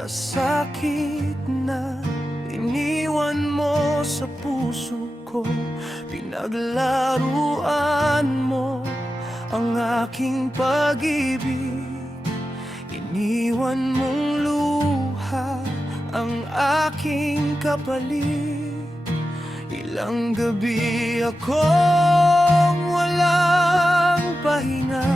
sa sakit na iniwan mo sa puso ko. Pinaglaruan mo ang aking pag-ibig, iniwan mong luha ang aking kapalit. Ilang gabi akong walang pahinga,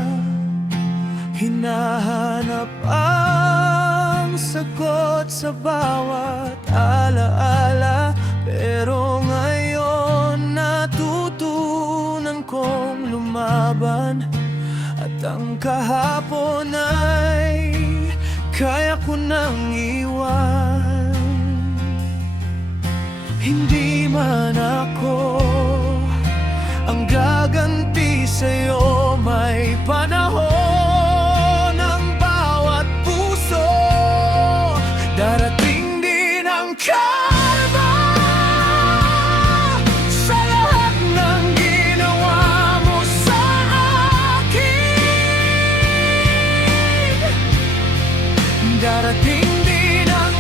hinahanap ang sagot sa bawat alaala. Pero ngayon natutunan kong lumaban, at ang kahapon ay kaya ko nang iwan. Hindi man ako ang gaganti sa'yo, may panahon ang bawat puso. Darating din ang karma sa lahat ng ginawa mo sa akin. Darating din ang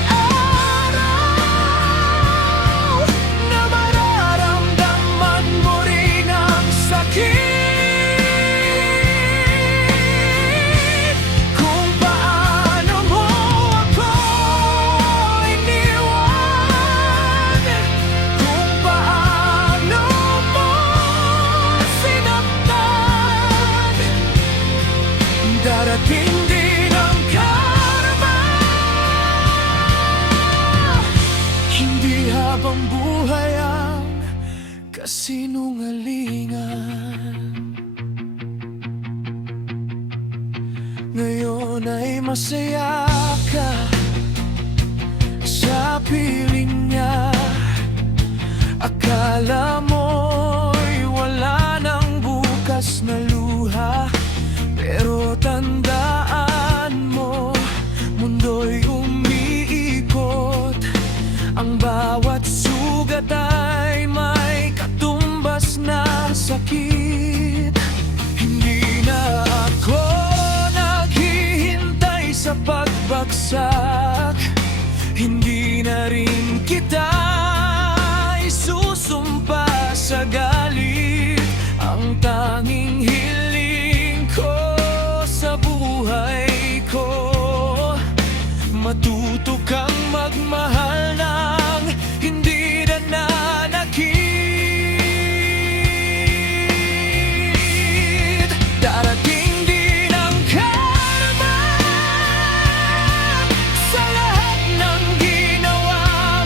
araw na mararamdaman mo rin ang sakit. Kung paano mo ako iniwan, kung paano mo sinaktan, darating din ang karma. Hindi habang buhay ang kasinungalingan. Ngayon ay masaya ka sa piling niya. Akala mo'y wala nang bukas na luha, pero tandaan mo, mundo'y umiikot. Ang bawat sugat ay may katumbas na sakit. Hindi na ako naghihintay sa pagbagsak, hindi na rin kita isusumpa sa galit. Ang tanging hiling ko sa buhay ko, matuto kang magmahal ng hindi nananakit. Darating din ang karma sa lahat ng ginawa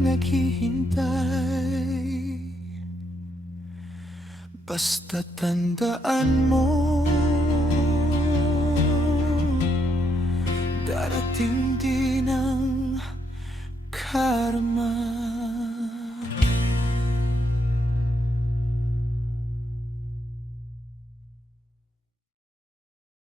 naghihintay. Basta tandaan mo, darating din ang karma.